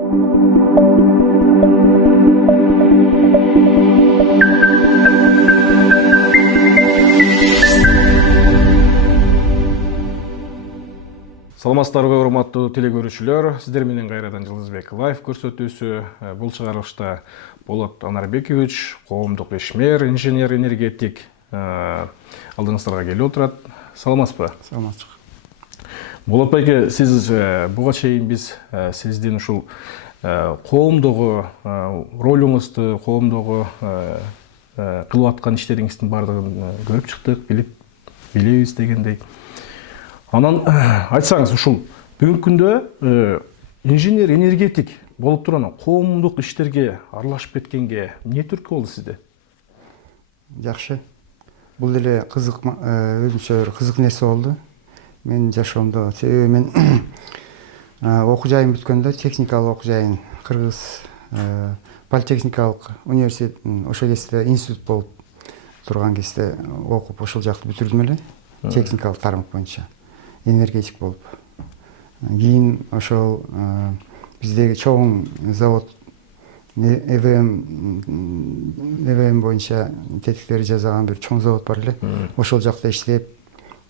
Саламатсыздарбы, урматтуу телекөрүүчүлөр. Сиздер менен кайрадан Жылдызбек лайв көрсөтүүсү. Бул чыгарылышта Болот Анарбекович, коомдук ишмер, инженер, энергетик алдыңыздарга келип отурат. Саламатсызбы? Саламатчык. Болот байке, сиз буга чейин биз сиздин ушул коомдогу ролуңузду, коомдогу кылып аткан иштериңиздин баардыгын көрүп чыктык, билебиз дегендей. Анан айтсаңыз, ушул бүгүнкү күндө инженер, энергетик болуп турган коомдук иштерге аралашып кеткенге эмне түрткү болду сизде? Жакшы. Бул деле кызык, өзүнчө бир кызык нерсе болду. Менин жашоомдо. Себеби мен окуу жайым бүткөндө, техникалык окуу жайын Кыргыз политехникалык университет, ошол кезде институт болуп турган кезде окуп, ошол жакты бүтүрдүм эле. Техникалык тармак боюнча. Энергетик болуп. Кийин ошол биздеги чоң завод ЭВМ боюнча тетиктерди жасаган бир чоң завод бар эле. Ошол жакта иштеп,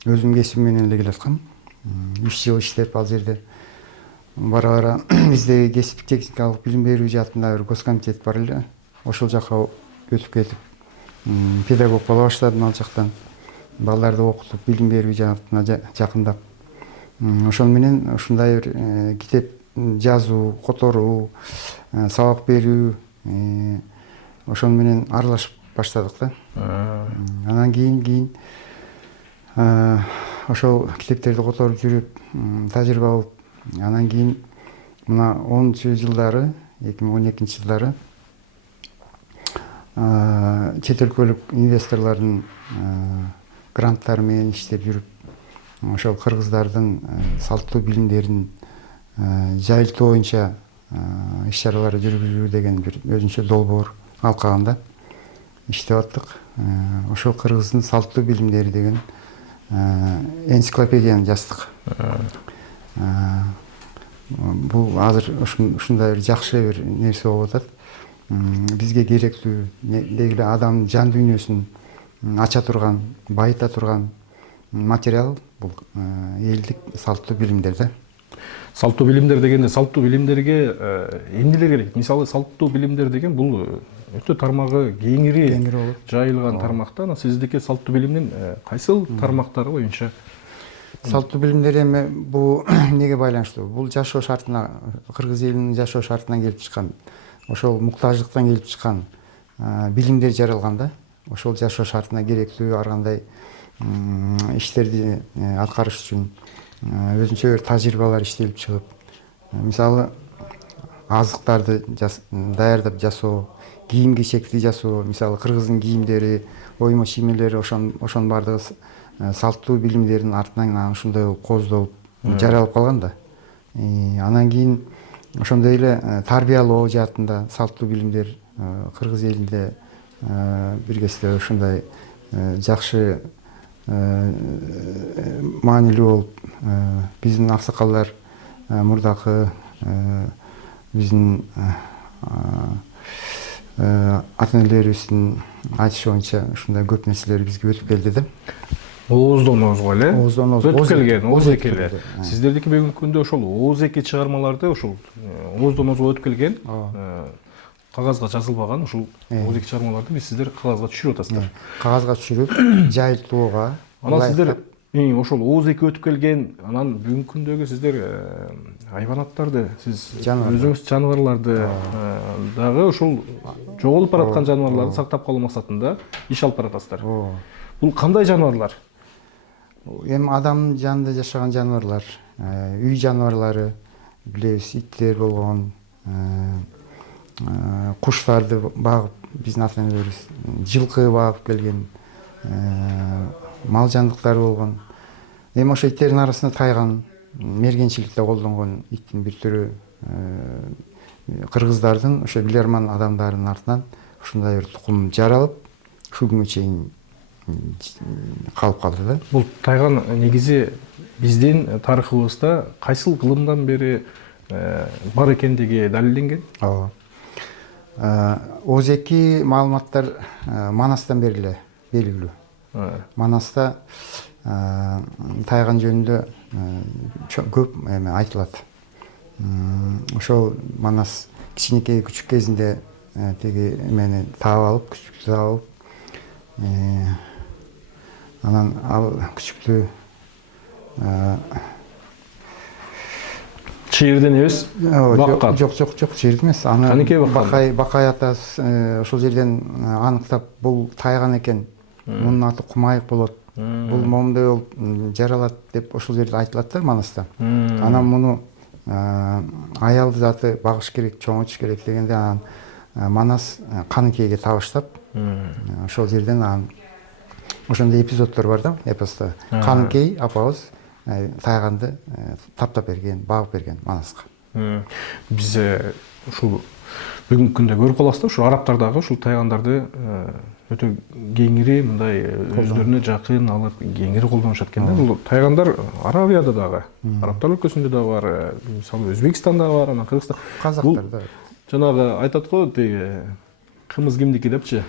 өзүм кесибим менен эле келаткам. 3 жыл иштеп ал жерде бара-бара биздеги кесиптик техникалык билим берүү жаатында бир госкомитет бар эле. Ошол жака өтүп кетип, педагог боло баштадым ал жактан. Балдарды окутуп, билим берүү жаатына жакындап. Ошол менен ушундай бир китеп жазуу, которуу, сабак берүү, ошол менен аралашып баштадык да. Анан кийин ошол китептерди которуп жүрүп, тажрыйба алып, анан кийин мына 10-чу жылдары, 2012-жылдары чет өлкөлүк инвесторлордун гранттары менен иштеп жүрүп, ошол кыргыздардын салттуу билимдерин жайылтуу боюнча иш-чаралар жүргүзүү деген бир өзүнчө долбоор алкагында иштеп аттык. Ошол кыргыздын салттуу билимдери деген энциклопедияны жаздык. Бул азыр ушундай бир жакшы бир нерсе болуп атат. Бизге керектүү деги адамдын жан дүйнөсүн ача турган, байыта турган материал бул элдик салттуу билимдер да. Салттуу билимдер дегенде, салттуу билимдерге эмнелер керек? Мисалы, салттуу билимдер деген бул өтө тармагы кеңири жайылган тармакта. Анан сиздики салттуу билимдин кайсыл тармактары боюнча? Салттуу билимдер эми бул эмнеге байланыштуу? Бул жашоо шартына, кыргыз элинин жашоо шартынан келип чыккан, ошол муктаждыктан келип чыккан билимдер жаралган да. Ошол жашоо шартына керектүү ар кандай иштерди аткарыш үчүн өзүнчө бир тажрыйбалар иштелип чыгып, мисалы азыктарды даярдап жасоо, кийим кечекти жасоо, мисалы кыргыздын кийимдери, оймо чиймелери, ошонун баардыгы салттуу билимдердин артынан ушундай болуп кооздолуп жаралып калган да. Анан кийин ошондой эле тарбиялоо жаатында салттуу билимдер кыргыз элинде бир кезде ушундай жакшы маанилүү болуп, биздин аксакалдар мурдакы биздин ата энелерибиздин айтышы боюнча ушундай көп нерселер бизге өтүп келди да. Ооздон оозго эле? Ооздон оозго өтүп келген, ооз-эки эле. Сиздердики бүгүнкү күндө ошол ооз-эки чыгармаларды ошол ооздон оозго өтүп келген, кагазга жазылбаган ушул ооз-эки чыгармаларды сиздер кагазга түшүрүп атасыздар. Кагазга түшүрүп, жайылтууга. Анан сиздер ошол ооз-эки өтүп келген, анан бүгүнкү күндөгү сиздер айванаттарды, сиз өзүңүз жаныбарларды дагы ушул жоголуп бараткан жаныбарларды сактап калуу максатында иш алып баратасыздар. Бул кандай жаныбарлар? Эми адамдын жанында жашаган жаныбарлар, үй жаныбарлары, билебиз, иттер болгон, куштарды багып, биздин ата энелерибиз жылкы багып келген, мал жандыктар болгон. Эми ошо иттердин арасында тайган, мергенчиликте колдонгон иттин бир түрү кыргыздардын, ошо билерман адамдарынын артынан ушундай бир тукум жаралып, ушул күнгө чейин калып калды да. Бул тайган негизи биздин тарыхыбызда кайсыл кылымдан бери бар экендиги далилденген. ооба. Озеки маалыматтар Манастан бери эле белгилүү. Манаста тайган жөнүндө көп эме айтылат. Ошол Манас кичинекей күчүк кезинде теги эмени таап алып, күчүктү таап алып, анан ал күчүктү Чыйырдын эмес, баккан. Жок, чыйырды эмес. Аны Канекей баккан. Бакай атабыз ошол жерден аныктап, бул тайган экен. Мунун аты Кумайык болот. Бул момундай болуп жаралат деп ошол жерде айтылат да Манаста. Анан муну аялды заты багыш керек, чоңойтуш керек дегенде анан Манас Канекейге табыштап, ошол жерден анан ошондой эпизоддор бар да, эпоста. Канекей апабыз тайганды таптап берген, багып берген Манаска. Биз ушул бүгүнкү күндө көрүп калабыз да, ушул арабтар дагы ушул тайгандарды өтө кеңири мындай өздөрүнө жакын алып кеңири колдонушат экен да. Бул тайгандар Арабияда дагы, арабтар өлкөсүндө да бар, мисалы Өзбекстанда бар, анан Кыргызстан, казактар да. Жанагы айтат го, тиги кымыз кимдики депчи.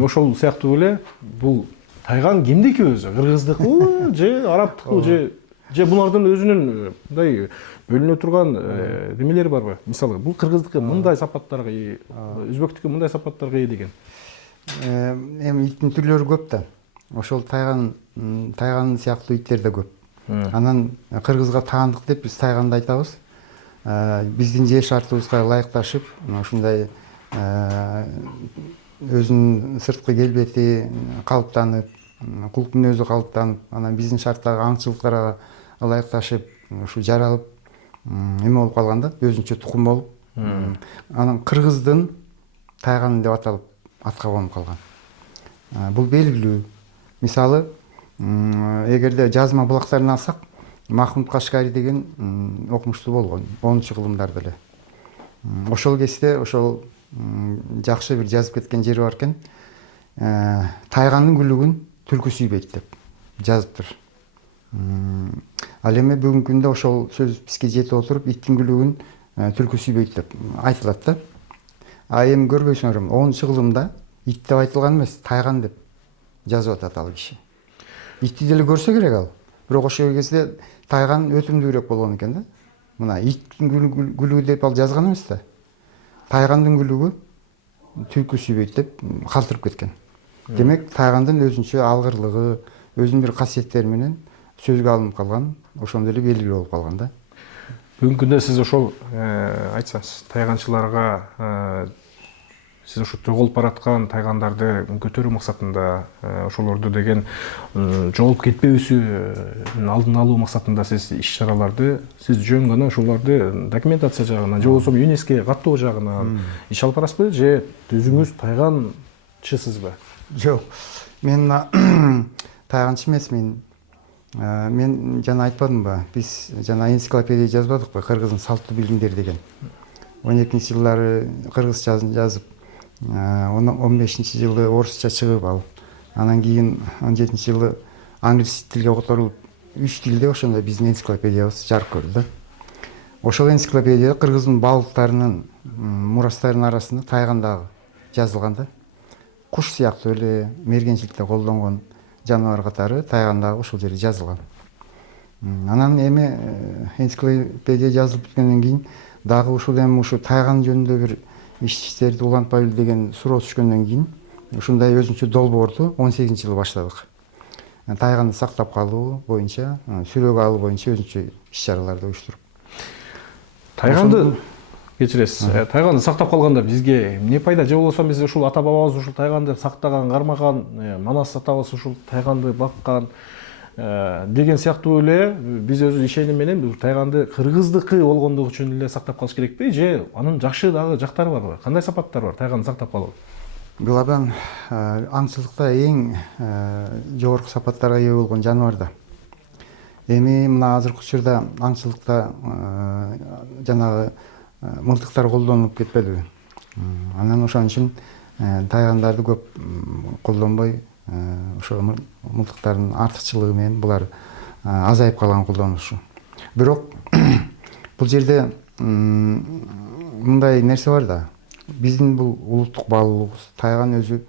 Ошол сыяктуу эле бул тайган кимдики өзү? Кыргыздыкы же арабтыкы же булардын өзүнүн мындай бөлүнө турган немелери барбы? Мисалы, бул кыргыздыкы мындай сапаттарга ээ, өзбектики мындай сапаттарга ээ деген. Эми иттин түрлөрү көп да. Ошол тайган сыяктуу иттер да көп. Анан кыргызга таандык деп биз тайганды айтабыз. Биздин жер шартыбызга ылайыкташып, ушундай өзүнүн сырткы келбети калыптанып, кулк мүнөзү калыптанып, анан биздин шарттагы аңчылыктарга ылайыкташып, ушу жаралып эме болуп калган да, өзүнчө тукум болуп. Анан кыргыздын тайганы деп аталып атка конуп калган. Бул белгилүү. Мисалы, эгерде жазма булактарын алсак, Махмуд Кашкари деген окумуштуу болгон 10-кылымдарда эле. Ошол кезде ошол жакшы бир жазып кеткен жери бар экен. Тайгандын күлүгүн түлкү сүйбөйт деп жазыптыр. Ал эми бүгүнкү күндө ошол сөз бизге жетип отуруп, иттин күлүгүн түлкү сүйбөйт деп айтылат да. А эми көрбөйсүңөр, 10-кылымда ит деп айтылган эмес, тайган деп жазып атат ал киши. Итти деле көрсө керек ал. Бирок ошол кезде тайган өтүмдүүрөөк болгон экен да. Мына иттин күлүгү деп ал жазган эмес да. Тайгандын күлүгү түлкү сүйбөйт деп калтырып кеткен. Демек, тайгандын өзүнчө алгырлыгы, өзүнүн бир касиеттери менен сөзгө алынып калган, ошондой эле белгилүү болуп калган да. Бүгүнкү күндө сиз ошол айтсаңыз, тайганчыларга сиз ошо жоголуп бараткан тайгандарды көтөрүү максатында, ошолорду деген жоголуп кетпебүүсүн алдын алуу максатында сиз иш-чараларды, сиз жөн гана ошолорду документация жагынан же болбосо ЮНЕСКО каттоо жагынан иш алып барасызбы, же өзүңүз тайганчысызбы? Жок, мен тайганчы эмесмин. Мен жана айтпадымбы, биз жана энциклопедия жазбадыкпы, кыргыздын салттуу билимдери деген. 12-жылдары кыргызча жазып, 15-жылы орусча чыгып ал. Анан кийин 17-жылы англис тилге которулуп, 3 тилде ошондой биздин энциклопедиябыз жарык көрдү да. Ошол энциклопедия кыргыздын балыктарынын, мурастарынын арасында тайган дагы жазылган да. Куш сыяктуу эле мергенчиликте колдонгон жаныбар катары тайган дагы ошол жерде жазылган. Анан эми энциклопедия жазылып бүткөндөн кийин дагы ушул эми ушу тайган жөнүндө бир иштерди улантпайлы деген суроо түшкөндөн кийин ушундай өзүнчө долбоорду 18-жылы баштадык. Тайганды сактап калуу боюнча, сүрөөгө алуу боюнча өзүнчө иш-чараларды уюштуруп. Тайганды кечиресиз. Тайганды сактап калганда бизге эмне пайда? Же болбосо биз ушул ата бабабыз ушул тайганды сактаган, кармаган, Манас атабыз ушул тайганды баккан деген сыяктуу эле биз өз ишеним менен бул тайганды кыргыздыкы болгондугу үчүн эле сактап калыш керекпи? Же анын жакшы дагы жактары барбы? Кандай сапаттар бар тайганды сактап калуу? Бул абдан аңчылыкта эң жогорку сапаттарга ээ болгон жаныбар да. Эми мына азыркы учурда аңчылыкта жанагы мылтыктар колдонуп кетпедиби? Анан ошон үчүн тайгандарды көп колдонбой, ошо мылтыктардын артыкчылыгы менен булар азайып калган колдонушу. Бирок бул жерде мындай нерсе бар да. Биздин бул улуттук баалуулугубуз тайган өзү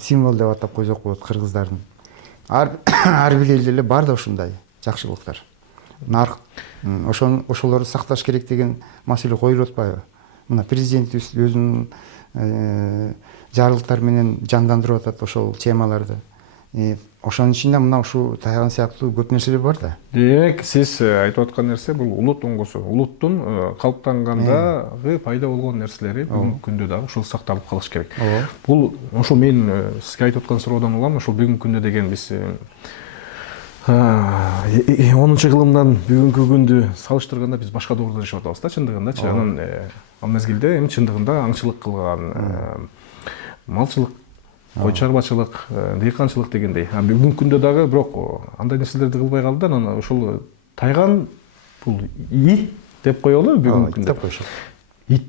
символ деп атап койсок болот кыргыздардын. Ар бир элде эле бар да ушундай жакшылыктар. Нарк ошолорду сакташ керек деген маселе коюлуп атпайбы? Мына президентибиз өзүнүн жарлыктары менен жандандырып атат ошол темаларды. Ошонун ичинде мына ушул тайган сыяктуу көп нерселер бар да. Демек, сиз айтып аткан нерсе бул улут оңгусу. Улуттун калыптангандагы пайда болгон нерселери бүгүнкү күндө дагы ушул сакталып калыш керек. Бул ошол мен сизге айтып аткан суроодан улам, ошол бүгүнкү күндө деген биз 10-кылымдан бүгүнкү күндү салыштырганда биз башка доордо жашап атабыз да, чындыгындачы. Анан ал мезгилде эми чындыгында аңчылык кылган, малчылык, кой чарбачылык, дыйканчылык дегендей. Бүгүнкү күндө дагы бирок андай нерселерди кылбай калды да, анан ошол тайган бул ит деп коелу бүгүнкү күндө. Деп коюшат. Ит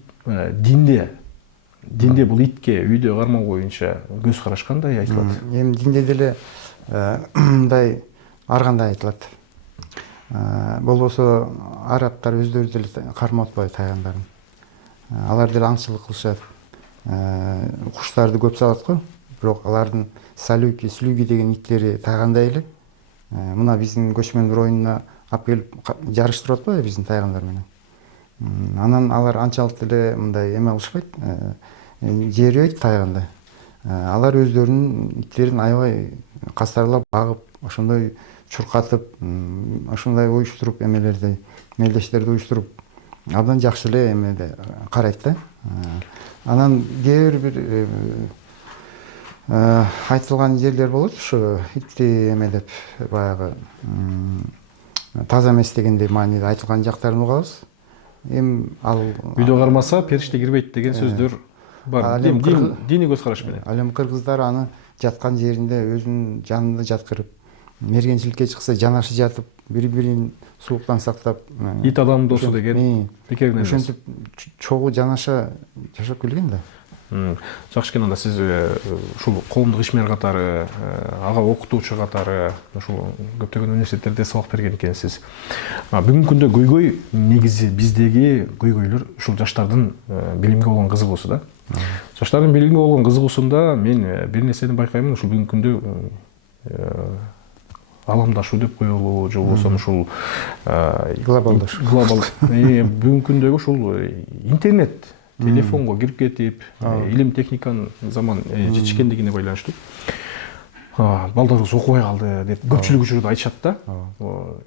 динде бул итке үйдө кармоо боюнча көз караш кандай айтылат? Эми динде деле мындай ар кандай айтылат. Болбосо арабтар өздөрү деле кармап атпайбы тайгандарын. Алар деле аңчылык кылышат. Куштарды көп салат го. Бирок алардын салюки, слюги деген иттери тайгандай эле. Мына биздин көчмөн районуна алып келип жарыштырып атпайбы биздин тайгандар менен. Анан алар анчалык деле мындай эме кылышпайт, жээрбейт тайганды. Алар өздөрүнүн иттерин аябай кастарлап, багып, ошондой чуркатып, ошондой уюштуруп эмелерди, мелдештерди уюштуруп, абдан жакшы эле эмеде карайт да. Анан кээ бир айтылган жерлер болот, ушу итти эмелеп баягы таза эмес дегендей мааниде айтылган жактарын угабыз. Эми ал үйдө кармаса периште кирбейт деген сөздөр бар. Диний көз караш менен. Ал эми кыргыздар аны жаткан жеринде өзүнүн жанында жаткырып, мергенчиликке чыкса жанашы жатып, бири-бирин сууктан сактап, ит адам досу деген пикирин эмес. Ошентип чогуу жанаша жашап келген да. Жакшы экен анда сиз ушул коомдук ишмер катары, ага окутуучу катары ушул көптөгөн университеттерде сабак берген экенсиз. Бүгүнкү күндө көйгөй негизи биздеги көйгөйлөр ушул жаштардын билимге болгон кызыгуусу да. Жаштардын билимге болгон кызыгуусунда мен бир нерсени байкаймын, ушул бүгүнкү күндө аламдашуу деп коелу, же болбосо ушул глобалдашуу. Бүгүнкү күндөгү ушул интернет, телефонго кирип кетип, илим техниканын заман жетишкендигине байланыштуу балдарыбыз окубай калды деп көпчүлүк учурда айтышат да.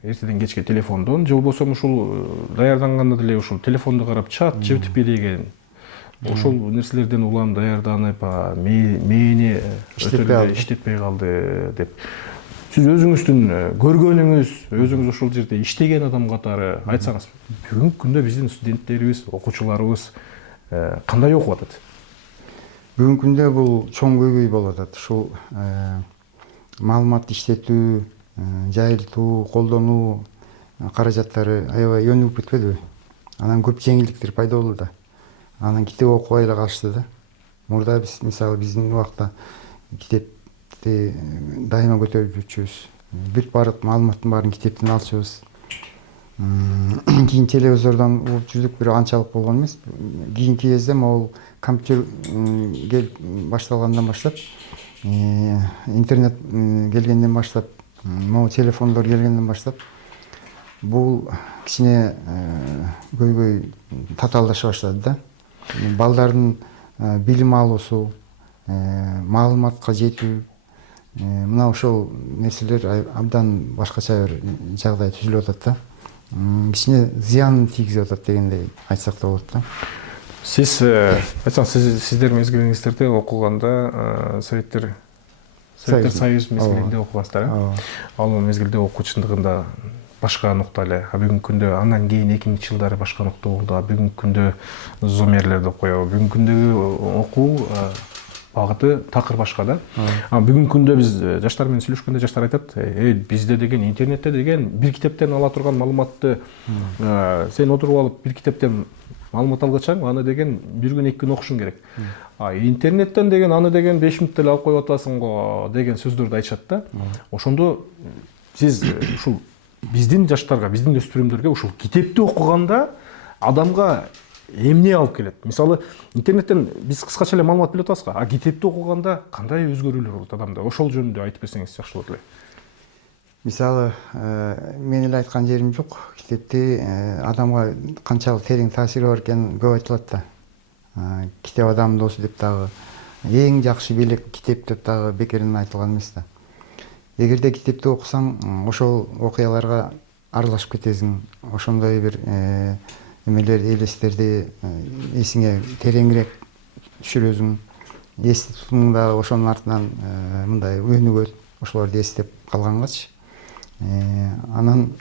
Эртеден кечке телефондон, же болбосо ушул даярданганда деле ушул телефонду карап чат GPT деген ошол нерселерден улам даярданып, мээни иштетпей калды деп. Сиз өзүңүздүн көргөнүңүз, өзүңүз ушул жерде иштеген адам катары айтсаңыз, бүгүнкү күндө биздин студенттерибиз, окуучуларыбыз кандай окуп атат? Бүгүнкү күндө бул чоң көйгөй болуп атат. Ушул маалымат иштетүү, жайылтуу, колдонуу каражаттары аябай өнүгүп кетпедиби? Анан көп жеңилдиктер пайда болду да. Анан китеп окубай эле калышты да. Мурда биз мисалы биздин убакта китепти дайыма көтөрүп жүрчүбүз. Бүт баардык маалыматтын баарын китептен алчубыз. Кийин телевизордон угуп жүрдүк, бирок анчалык болгон эмес. Кийинки кезде могул компьютер келип башталгандан баштап, интернет келгенден баштап, могу телефондор келгенден баштап бул кичине көйгөй татаалдаша баштады да. Балдардын билим алуусу, маалыматка жетүү, мына ошол нерселер абдан башкача бир жагдай түзүлүп атат да. Кичине зыянын тийгизип атат дегендей айтсак да болот да. Сиз айтсаңыз, сиздер мезгилиңиздерде окуганда Советтер Союз мезгилинде окугансыздар, ал мезгилде окуу чындыгында башка нукта эле. Бүгүнкү күндө андан кийин 2000-жылдары башка нукта болду. Бүгүнкү күндө зомерлер деп коебу. Бүгүнкү күндөгү окуу багыты такыр башка да. Бүгүнкү күндө биз жаштар менен сүйлөшкөндө жаштар айтат, бизде деген интернетте деген бир китептен ала турган маалыматты сен отуруп алып бир китептен маалымат алгычаң, аны деген бир күн 2 күн окушуң керек. Интернеттен деген аны деген 5 мүнөттө эле алып коюп атасың го деген сөздөрдү айтышат да. Ошондо сиз ушул биздин жаштарга, биздин өспүрүмдөргө ушул китепти окуганда адамга эмне алып келет? Мисалы, интернеттен биз кыскача эле маалымат билип атабызга, а китепти окуганда кандай өзгөрүүлөр болот адамда? Ошол жөнүндө айтып берсеңиз жакшы болот эле. Мисалы, мен эле айткан жерим жок. Китепти адамга канчалык терең таасири бар экени көп айтылат да. Китеп адамдын досу деп дагы, эң жакшы белек китеп деп дагы бекеринен айтылган эмес да. Эгерде китепти окусаң, ошол окуяларга аралашып кетесиң, ошондой бир эмелер, элестерди эсиңе тереңирээк түшүрөсүң. Эсте тутумуң дагы ошонун артынан мындай өнүгөт, ошолорду эстеп калгангачы. Анан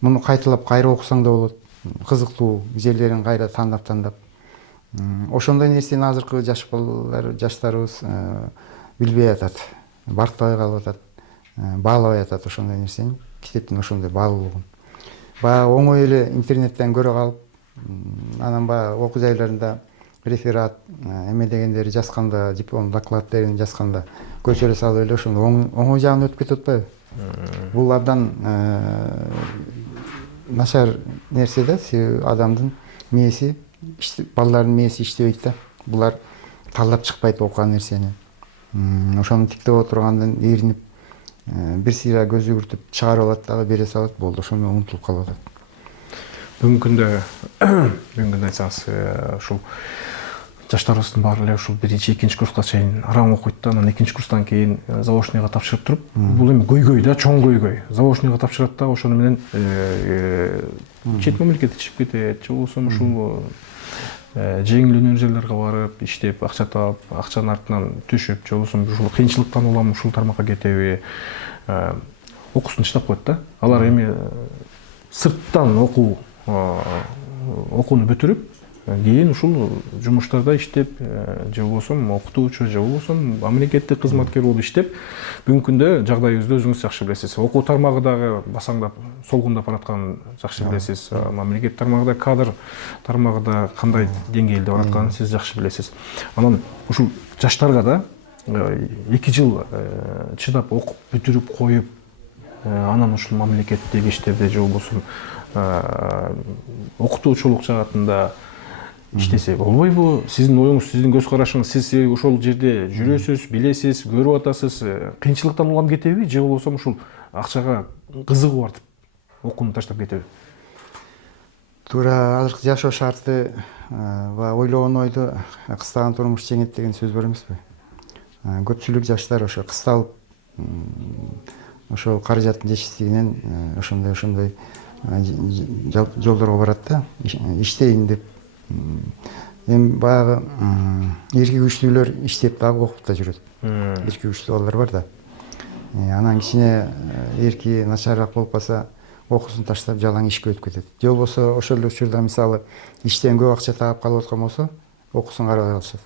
муну кайталап кайра окусаң да болот. Кызыктуу жерлерин кайра тандап. Ошондой нерсени азыркы жаш балалар, жаштарыбыз билбей атат, барктай калып атат, баалабай атат ошондой нерсени. Китептин ошондой баалуулугун. Баягы оңой эле интернеттен көрө калып, анан баягы окуу жайларында реферат, эме дегендери жазганда, диплом докладдерин жазганда көчөрө салып эле ошондо оңой жагын өтүп кетип атпайбы? Бул абдан начар нерсе да, себеби адамдын мээси, балдардын мээси иштебейт да. Булар талдап чыкпайт окуган нерсени. Ошону тиктеп отургандан ийринип, бир сыйра көз жүгүртүп чыгарып алат дагы бере салат, болду, ошондо унутулуп калып атат. Бүгүнкү күндө айтсаңыз, ушул жаштарыбыздын баары эле ушул биринчи, экинчи курска чейин араң окуйт да, анан экинчи курстан кийин заочныйга тапшырып туруп, бул эми көйгөй да, чоң көйгөй. Заочныйга тапшырат да, ошону менен чет мамлекетке чыгып кетет, же болбосо ушул жеңил өнөр жерлерге барып, иштеп, акча таап, акчанын артынан түшүп, же болбосо ушул кыйынчылыктан улам ушул тармакка кетеби, окуусун таштап коет да. Алар эми сырттан окууну бүтүрүп, кийин ушул жумуштарда иштеп, же болбосо окутуучу, же болбосо мамлекеттик кызматкер болуп иштеп, бүгүнкү күндө жагдайыбызды өзүңүз жакшы билесиз. Окуу тармагы дагы басаңдап, солгундап баратканын жакшы билесиз. Мамлекет тармагы да, кадр тармагы да кандай деңгээлде баратканын сиз жакшы билесиз. Анан ушул жаштарга да 2 жыл чыдап окуп бүтүрүп коюп, анан ушул мамлекеттеги иштерде же болбосо окутуучулук жаатында иштесе болбойбу? Сиздин оюңуз, сиздин көз карашыңыз, сиз ошол жерде жүрөсүз, билесиз, көрүп атасыз, кыйынчылыктан улам кетеби, же болбосо ушул акчага кызыгып артып окууну таштап кетеби? Туура азыркы жашоо шарты ойлогон ойду кыстаган турмуш жеңет деген сөз бар эмеспи? Көпчүлүк жаштар ошо кысталып, ошол каражаттын жетишсиздигинен ошондой жолдорго барат да, иштейин деп. Эми баягы эрки күчтүүлөр иштеп дагы окуп да жүрөт. Эрки күчтүү балдар бар да. Анан кичине эрки начарыраак болуп калса, окуусун таштап жалаң ишке өтүп кетет. Же болбосо ошол эле учурда мисалы иштен көп акча таап калып аткан болсо, окуусун карабай калышат.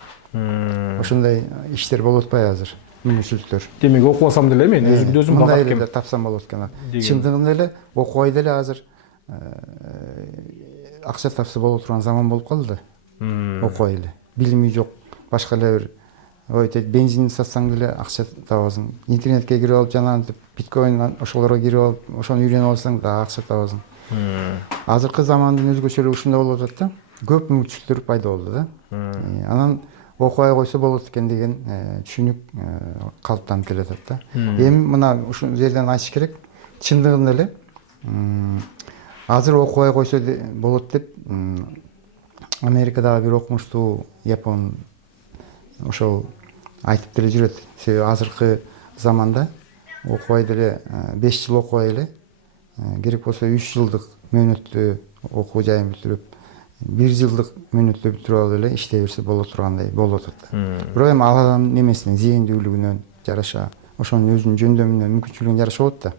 Ошондой иштер болуп атпайбы азыр? Мүмкүнчүлүктөр. Демек окубасам деле мен өзүмдү өзүм багат эле тапсам болот экен. Чындыгында эле окубай деле азыр акча тапса боло турган заман болуп калды да. Окубай эле. Билими жок, башка эле бир бензин сатсаң деле акча табасың. Интернетке кирип алып, жанагынтип биткоин ошолорго кирип алып, ошону үйрөнүп алсаң да акча табасың. Азыркы замандын өзгөчөлүгү ушундай болуп атат да. Көп мүмкүнчүлүктөр пайда болду да. Анан окубай койсо болот экен деген түшүнүк калыптанып келатат да. Эми мына ушул жерден айтыш керек, чындыгында эле азыр окубай койсо болот деп Америкадагы бир окумуштуу япон ошол айтып деле жүрөт. Себеби азыркы заманда окубай деле 5 жыл окубай эле, керек болсо 3 жылдык мөөнөттө окуу жайын бүтүрүп, 1 жылдык мөөнөттө бүтүрүп алып эле иштей берсе боло тургандай болуп атат да. Бирок эми ал адамдын немесинен, зээндүүлүгүнөн жараша, ошонун өзүнүн жөндөмүнөн, мүмкүнчүлүгүнөн жараша болот да.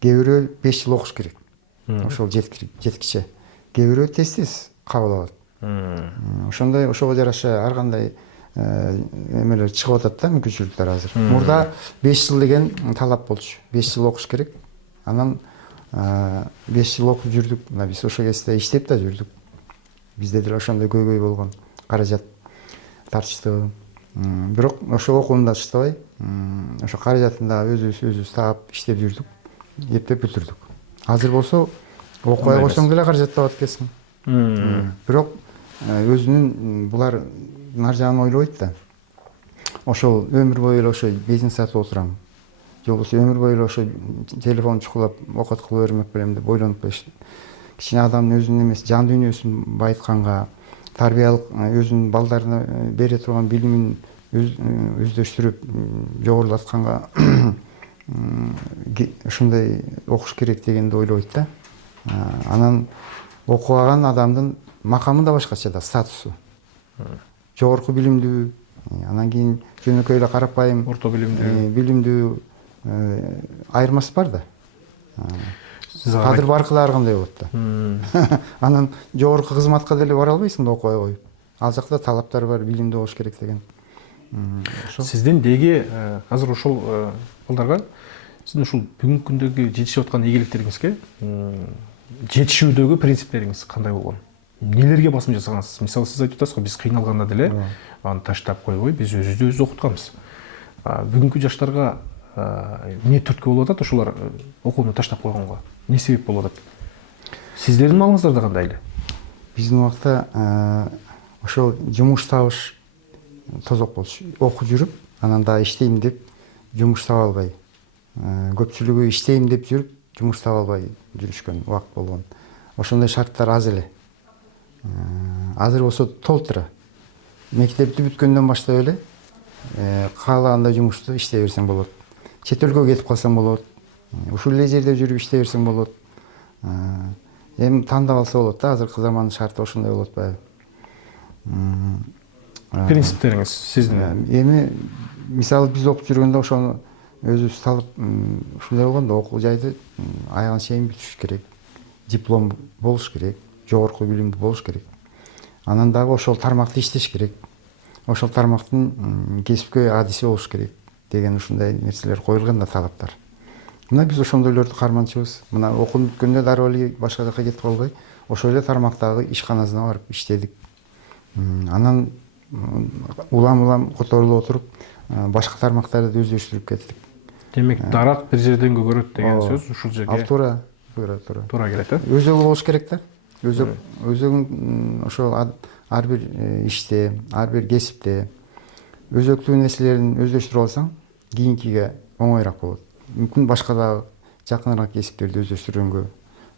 Кээ бирөө 5 жыл окуш керек. Ошол жеткиче. Кээ бирөө тез кабыл алат. Ошого жараша ар кандай эмелер чыгып атат да, мүмкүнчүлүктөр азыр. Мурда 5 жыл деген талап болчу. 5 жыл окуш керек. Анан 5 жыл окуп жүрдүк. Мына биз ошол кезде иштеп да жүрдүк. Бизде деле ошондой көйгөй болгон, каражат тартыштыбы. Бирок ошо окууну да таштабай, ошо каражатын да өзүбүз таап иштеп жүрдүк, эптеп бүтүрдүк. Азыр болсо окубай койсоң деле каражат табат экенсиң. Бирок өзүнүн булар нар жагын ойлобойт да. Ошол өмүр бою эле ошо бизнес сатып отурам. Же болбосо өмүр бою эле ошо телефон чукулап окот кыла бермек белем деп ойлонуп коюш. Кичине адамдын өзүнүн эмес жан дүйнөсүн байытканга, тарбиялык өзүнүн балдарына бере турган билимин өздөштүрүп жогорулатканга ушундай окуш керек дегенди ойлойт да. Анан окуган адамдын макамы да башкача да, статусу. Жогорку билимдүү, анан кийин жөнөкөй эле карапайым орто билимдүү айырмасы бар да. Кадыр баркыда ар кандай болот да. Анан жогорку кызматка деле бара албайсың да окубай коюп. Ал жакта талаптар бар, билимдүү болуш керек деген. Сиздин деги азыр ошол балдарга сиздин ушул бүгүнкү күндөгү жетишип аткан ийгиликтериңизге жетишүүдөгү принциптериңиз кандай болгон? Нелерге басым жасагансыз? Мисалы сиз айтып атасыз го, биз кыйналганда деле аны таштап койбой биз өзүбүздү окутканбыз. Бүгүнкү жаштарга эмне түрткү болуп атат ошолар окууну таштап койгонго? Не себеп болуп атат? Сиздердин маалыңыздарда кандай эле? Биздин убакта ошол жумуш табыш тозок болчу. Окуп жүрүп, анан да иштейм деп жумуш таба албай. Көпчүлүгү иштейм деп жүрүп, жумуш таба албай жүрүшкөн убакыт болгон. Ошондой шарттар аз эле. Азыр болсо толтура. Мектепти бүткөндөн баштап эле каалагандай жумушту иштей берсең болот. Чет өлкөгө кетип калсаң болот. Ушул эле жерде жүрүп иштей берсең болот. Эми тандап алса болот да, азыркы замандын шарты ошондой болуп атпайбы. Принциптериңиз сиздин? Эми мисалы биз окуп жүргөндө ошону өзүбүз талап ушундай болгон да, окуу жайды аягына чейин бүтүш керек. Диплом болуш керек, жогорку билимдүү болуш керек. Анан дагы ошол тармакта иштеш керек. Ошол тармактын кесипкөй адиси болуш керек деген ушундай нерселер коюлган да, талаптар. Мына биз ошондойлорду карманчыбыз. Мына окууну бүткөндө дароо эле башка жака кетип калбай, ошол эле тармактагы ишканасына барып иштедик. Анан улам которулуп отуруп, башка тармактарды өздөштүрүп кеттик. Демек, дарак бир жерден көгөрөт деген сөз ушул жерге. Ал туура келет, э? Өзөгү болуш керек да. Өзөгүн ошол ар бир иште, ар бир кесипте өзөктүү нерселерин өздөштүрүп алсаң, кийинкиге оңоюраак болот. Мүмкүн башка дагы жакыныраак кесиптерди өздөштүргөнгө,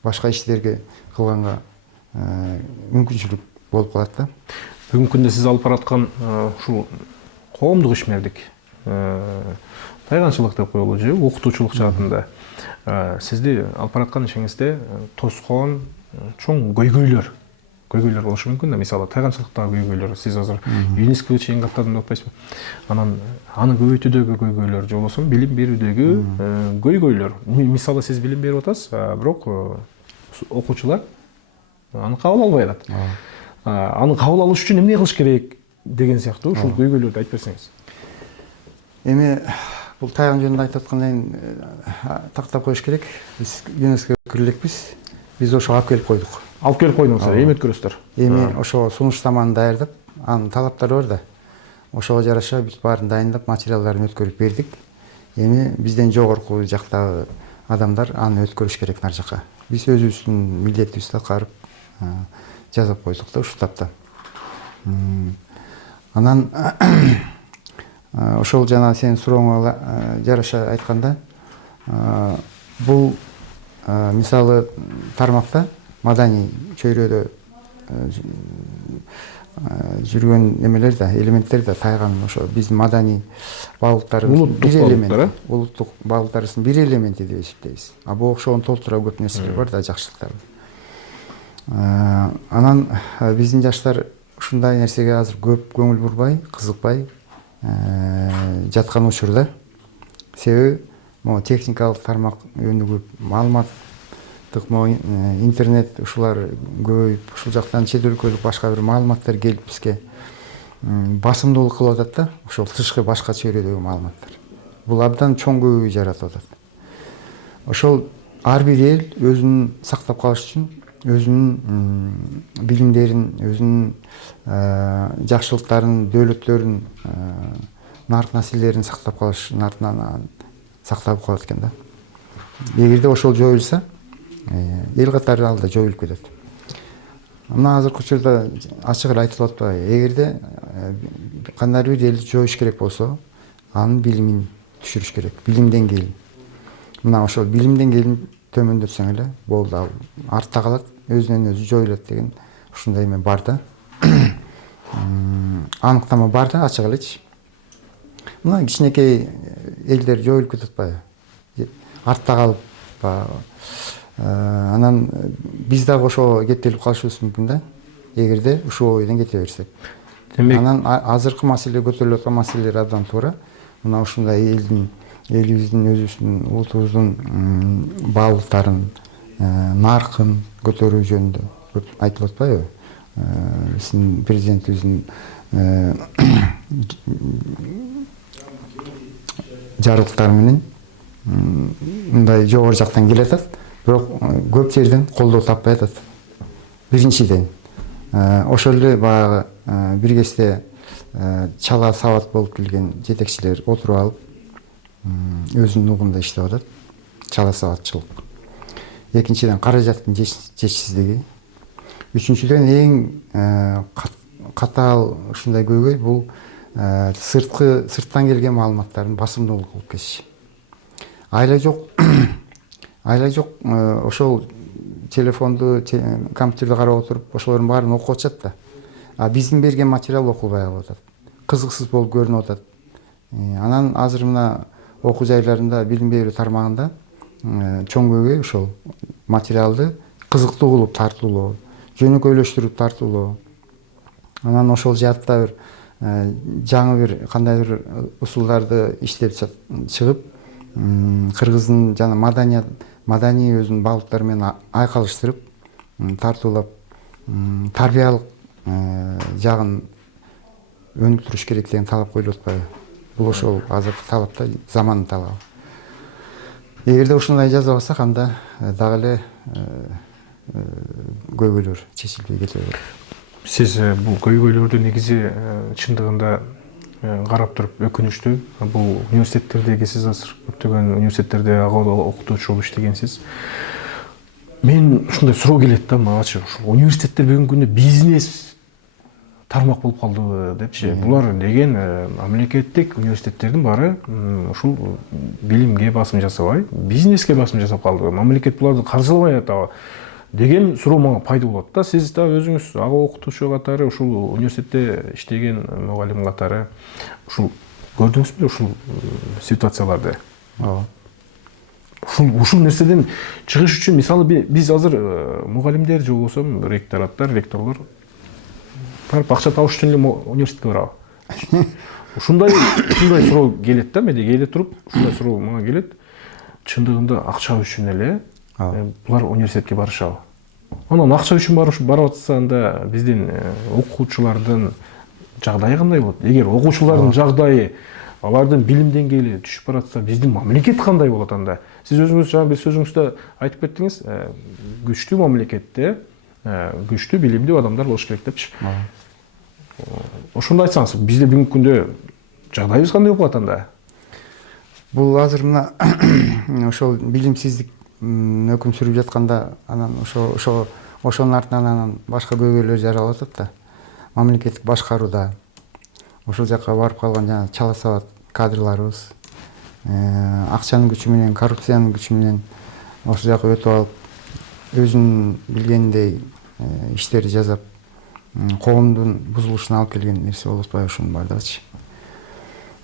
башка иштерге кылганга мүмкүнчүлүк болуп калат да. Бүгүнкү күндө сиз алып бараткан ушул коомдук ишмердик, тайганчылык деп коелу же, окутуучулук жаатында сизди алып бараткан ишиңизде тоскон чоң көйгөйлөр болушу мүмкүн да. Мисалы тайганчылыктагы көйгөйлөр, сиз азыр ЮНЕСКО чейин каттадым деп атпайсызбы? Анан аны көбөйтүүдөгү көйгөйлөр же болбосо билим берүүдөгү көйгөйлөр. Мисалы сиз билим берип атасыз, бирок окуучулар аны кабыл албай атат. Аны кабыл алыш үчүн эмне кылыш керек деген сыяктуу ушул көйгөйлөрдү айтып берсеңиз. Эми бул тайган жөнүндө айтып аткандай тактап коюш керек. Биз ЮНЕСКО кире элекпиз. Биз ошо алып келип койдук. Алып келип койдуңуздар, эми өткөрөсүздөр. Эми ошо сунуштаманы даярдап, анын талаптары бар да. Ошого жараша биз баарын дайындап, материалдарын өткөрүп бердик. Эми бизден жогорку жактагы адамдар аны өткөрүш керек нар жака. Биз өзүбүздүн милдетибизди аткарып жазып койдук да ушул тапта. Анан ошол жана сенин сурооңо жараша айтканда, бул мисалы тармакта маданий чөйрөдө жүргөн эмелер да, элементтер да тайган ошо биздин маданий багыттарыбыздын бир элементи, улуттук багыттарыбыздын бир элементи деп эсептейбиз. Буга окшогон толтура көп нерселер бар да, жакшылыктар. Анан биздин жаштар ушундай нерсеге азыр көп көңүл бурбай, кызыкпай жаткан учурда. Себеби могу техникалык тармак өнүгүп, көп маалыматтык интернет ушулар көбөйүп, ушул жактан чет өлкөлүк башка бир маалыматтар келип бизге басымдуулук кылып атат да, ошол тышкы башка чөйрөдөгү маалыматтар. Бул абдан чоң көйгөй жаратып атат. Ошол ар бир эл өзүн сактап калыш үчүн өзүнүн билимдерин, өзүнүн жакшылыктарын, дөөлөттөрүн, нарк населерин сактап калыш нартынан сакталып калат экен да. Эгерде ошол жоюлса, эл катары ал да жоюлуп кетет. мына азыркы учурда ачык эле айтылып атпайбы, эгерде кандайдыр бир элди жоюш керек болсо анын билимин түшүрүш керек, билим деңгээлин. Мына ошол билим деңгээлин төмөндөтсөң эле болду, ал артта калат, өзүнөн өзү жоюлат деген ушундай эме бар да. Аныктама бар да, ачык элечи. Мына кичинекей элдер жоюлуп кетип атпайбы, артта калып. Анан биз дагы ошого кептелип калышыбыз мүмкүн да, эгерде ушул ойдон кете берсек. Анан азыркы маселе көтөрүлүп аткан маселелер абдан туура. Мына ушундай элибиздин, өзүбүздүн, улутубуздун баалуулуктарын, наркын көтөрүү жөнүндө көп айтылып атпайбы? Биздин президентибиздин жарлыктары менен мындай жогору жактан келатат, бирок көп жерден колдоо таппай атат. Биринчиден, ошол эле баягы бир кезде чала сабат болуп келген жетекчилер отуруп алып, өзүнүн угунда иштеп атат, чала сабатчылык. Экинчиден, каражаттын жетишсиздиги. Үчүнчүдөн, эң катаал ушундай көйгөй бул сырттан келген маалыматтардын басымдуулугу болуп кетиши. Айла жок, ошол телефонду, компьютерди карап отуруп, ошолордун баарын окуп атышат да. А биздин берген материал окулбай калып атат. Кызыксыз болуп көрүнүп атат. Анан азыр мына окуу жайларында, билим берүү тармагында чоң көйгөй ошол материалды кызыктуу кылып тартуулоо, жөнөкөйлөштүрүп тартуулоо. Анан ошол жаатта бир жаңы бир кандайдыр усулдарды иштеп чыгып, кыргыздын жана маданий өзүнүн баалуулуктары менен айкалыштырып, тартуулап, тарбиялык жагын өнүктүрүш керек деген талап коюлуп атпайбы? Бул ошол азыркы талап да, замандын талабы. Эгерде ушундай жасабасак, анда дагы эле көйгөйлөр чечилбей кете берет. Сиз бул көйгөйлөрдү негизи чындыгында карап туруп өкүнүчтүү. Бул университеттердеги, сиз азыр көптөгөн университеттерде окутуучу болуп иштегенсиз. Мен ушундай суроо келет да магачы, ушул университеттер бүгүнкү күндө бизнес тармак болуп калдыбы депчи. Булар деген мамлекеттик университеттердин баары ушул билимге басым жасабай, бизнеске басым жасап калдыбы. Мамлекет буларды каржылабай атабы деген суроо мага пайда болот да. Сиз да өзүңүз ага окутуучу катары, ушул университетте иштеген мугалим катары ушул көрдүңүзбү ушул ситуацияларды? Ооба. Ушул нерседен чыгыш үчүн, мисалы, биз азыр мугалимдер же болбосо ректорлор барып акча табыш үчүн эле университетке барабы? Ушундай суроо келет да, менде келе туруп, ушундай суроо мага келет. Чындыгында акча үчүн эле булар университетке барышабы? Анан акча үчүн барып атса, анда биздин окуучулардын жагдайы кандай болот? Эгер окуучулардын жагдайы, алардын билим деңгээли түшүп баратса, биздин мамлекет кандай болот анда? Сиз өзүңүз жаңы бир сөзүңүздө айтып кеттиңиз, күчтүү мамлекетте күчтүү билимдүү адамдар болуш керек депчи. Ошондо айтсаңыз, бизде бүгүнкү күндө жагдайыбыз кандай болуп калат анда? Бул азыр мына ошол билимсиздик өкүм сүрүп жатканда, анан ошонун артынан анан башка көйгөйлөр жаралып атат да. Мамлекеттик башкарууда ошол жака барып калган жана чала сабат кадрларыбыз акчанын күчү менен, коррупциянын күчү менен ошол жака өтүп алып, өзүнүн билгениндей иштерди жасап, коомдун бузулушуна алып келген нерсе болуп атпайбы ушунун баардыгычы.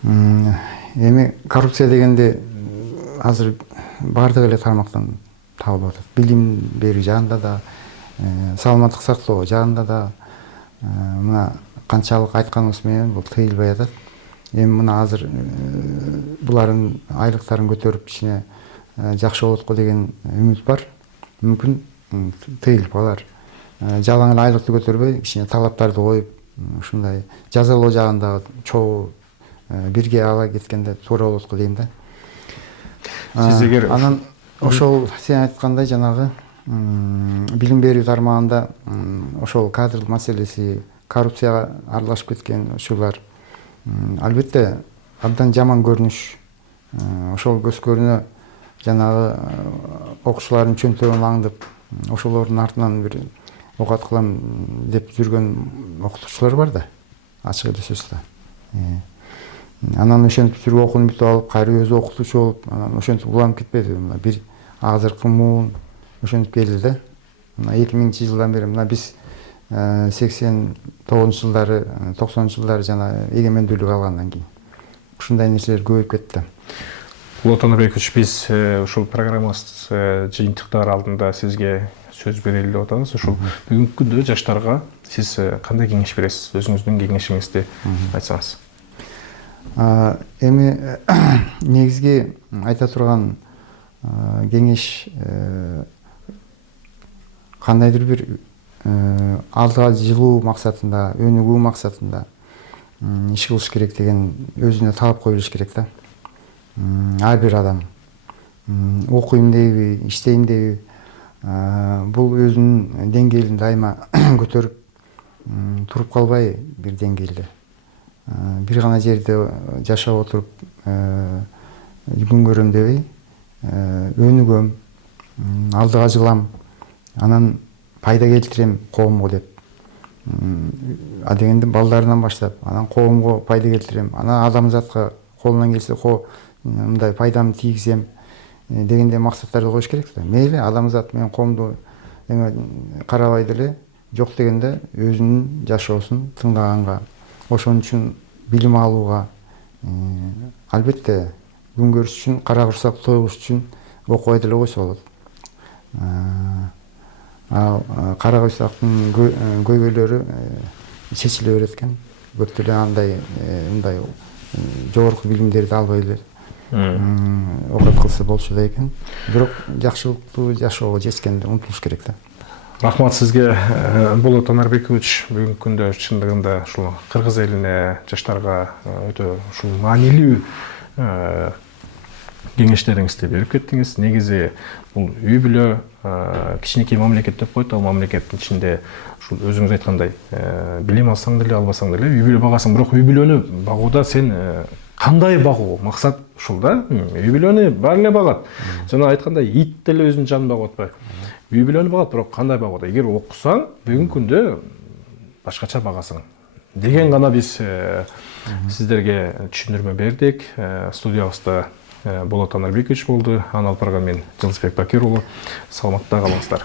Эми коррупция дегенде азыр баардык эле тармактан табылып атат. Билим берүү жагында да, саламаттык сактоо жагында да, мына канчалык айтканыбыз менен бул тыйылбай атат. Эми мына азыр булардын айлыктарын көтөрүп кичине жакшы болот го деген үмүт бар. Мүмкүн тыйылып калар. Жалаң эле айлыкты көтөрбөй, кичине талаптарды коюп, ушундай жазалоо жагында чогуу бирге ала кеткенде туура болот го дейм да. Сиз эгер анан ошол сен айткандай жанагы билим берүү тармагында ошол кадр маселеси, коррупцияга аралашып кеткен учурлар албетте абдан жаман көрүнүш. Ошол көз көрүнө жанагы окуучулардын чөнтөгүн аңдып, ошолордун артынан бир окуат кылам деп жүргөн окутуучулар бар да, ачык эле сөз да. Анан ошентип жүрүп окууну бүтүп алып, кайра өзү окутуучу болуп, анан ошентип уланып кетпеди. Мына бир азыркы муун ошентип келди да. Мына 2000-жылдан бери мына биз 89-жылдары, 90-жылдары жана эгемендүүлүк алгандан кийин ушундай нерселер көбөйүп кетти. Болот Анарбекович, биз ушул программабыз жыйынтыктар алдында сизге сөз берели деп атабыз. Ушул бүгүнкү күндө жаштарга сиз кандай кеңеш бересиз? Өзүңүздүн кеңешиңизди айтсаңыз. Эми негизги айта турган кеңеш кандайдыр бир алдыга жылуу максатында, өнүгүү максатында иш кылыш керек деген өзүнө талап коюлуш керек да. Ар бир адам окуйм дейби, иштейм дейби, бул өзүнүн деңгээлин дайыма көтөрүп туруп калбай бир деңгээлде. Бир гана жерде жашап отуруп күн көрөм дебей, өнүгөм, алдыга жылам, анан пайда келтирем коомго деп. Дегенде балдарынан баштап, анан коомго пайда келтирем, анан адамзатка колунан келсе мындай пайдамды тийгизем дегенде максаттарды коюш керек да. Мейли адамзат менен коомду карабай деле, жок дегенде өзүнүн жашоосун тыңдаганга, ошон үчүн билим алууга, албетте күн көрүш үчүн, кара курсак тойгуш үчүн окубай деле койсо болот. Ал кара курсактын көйгөйлөрү чечиле берет экен. Көп деле андай мындай жогорку билимдерди албай эле окуп кылса болчу да экен. Бирок жакшылыктуу жашоого жеткенде умтулуш керек да. Рахмат сизге, Болот Анарбекович. Бүгүнкү күндө чындыгында ушул кыргыз элине, жаштарга өтө ушул маанилүү кеңештериңизди берип кеттиңиз. Негизи бул үй бүлө кичинекей мамлекет деп коет. Ал мамлекеттин ичинде ушул өзүңүз айткандай билим алсаң деле, албасаң деле үй бүлө багасың. Бирок үй бүлөнү багууда сен кандай багуу? Максат ушул да. Үй бүлөнү баары эле багат. Жана айткандай ит деле өзүнүн жанын багып атпайбы? Үй бүлөнү багат, бирок кандай багууда? Эгер окусаң, бүгүнкү күндө башкача багасың деген гана биз сиздерге түшүндүрмө бердик. Студиябызда Болот Анарбекович болду. Аны алып барган мен Жылысбек Бакир уулу. Саламатта калыңыздар.